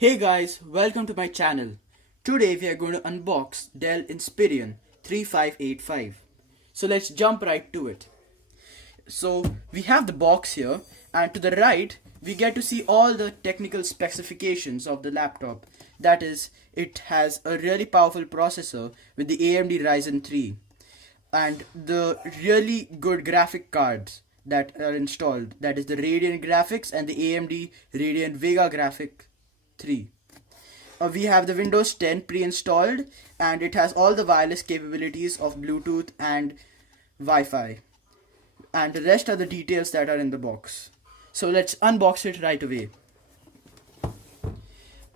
Hey guys, welcome to my channel. Today we are going to unbox Dell Inspiron 3585. So let's jump right to it. So we have the box here, and to the right we get to see all the technical specifications of the laptop. That is, it has a really powerful processor with the AMD Ryzen 3 and the really good graphic cards that are installed, that is the Radeon graphics and the AMD Radeon Vega graphic 3. We have the Windows 10 pre-installed, and it has all the wireless capabilities of Bluetooth and Wi-Fi, and the rest are the details that are in the box. So let's unbox it right away.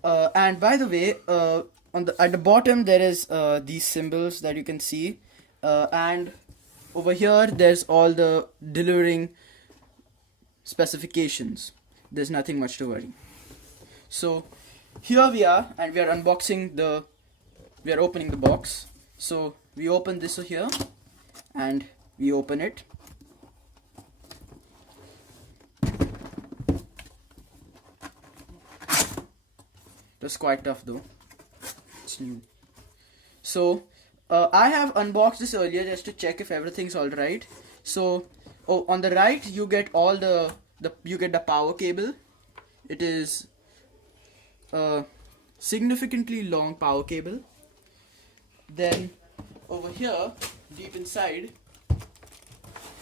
And by the way, at the bottom there is these symbols that you can see, and over here there's all the delivering specifications. There's nothing much to worry. So here we are, and we are opening the box. So we open this here and we open it. It was quite tough though. It's new. So I have unboxed this earlier just to check if everything's alright. So on the right you get all you get the power cable. It is a significantly long power cable. Then over here, deep inside,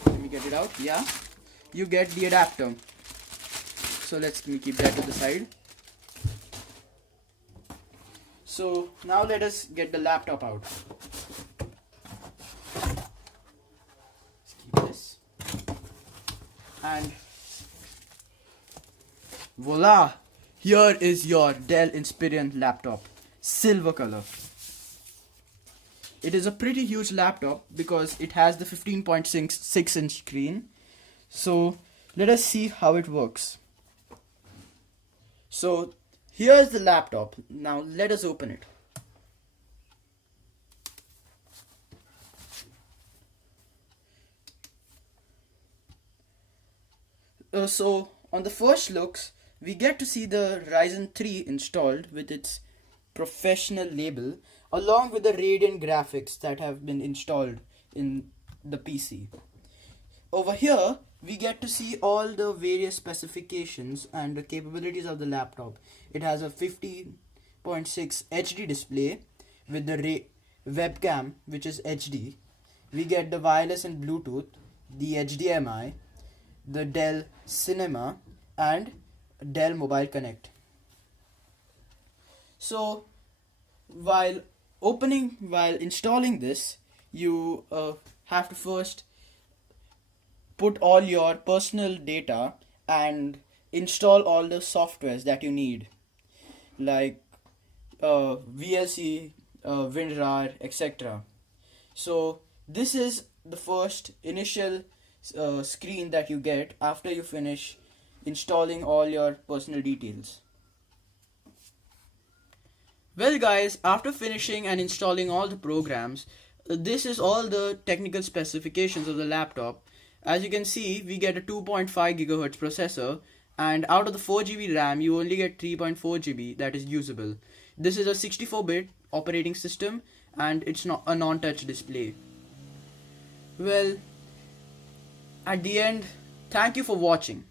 let me get it out. Yeah, you get the adapter. So let me keep that to the side. So now let us get the laptop out. Let's keep this. And voila! Here is your Dell Inspiron laptop, silver color. It is a pretty huge laptop because it has the 15.6 inch screen. So let us see how it works. So here is the laptop. Now let us open it. So on the first looks, we get to see the Ryzen 3 installed with its professional label, along with the Radeon graphics that have been installed in the PC. Over here, we get to see all the various specifications and the capabilities of the laptop. It has a 15.6 HD display with the webcam, which is HD. We get the wireless and Bluetooth, the HDMI, the Dell Cinema, and Dell Mobile Connect. So while installing this, you have to first put all your personal data and install all the softwares that you need, like VLC, WinRAR, etc. So this is the first initial screen that you get after you finish installing all your personal details. Well guys, after finishing and installing all the programs, this is all the technical specifications of the laptop. As you can see, we get a 2.5 GHz processor, and out of the 4 GB RAM you only get 3.4 GB that is usable. This is a 64-bit operating system, and it's not a non-touch display. Well, at the end, thank you for watching.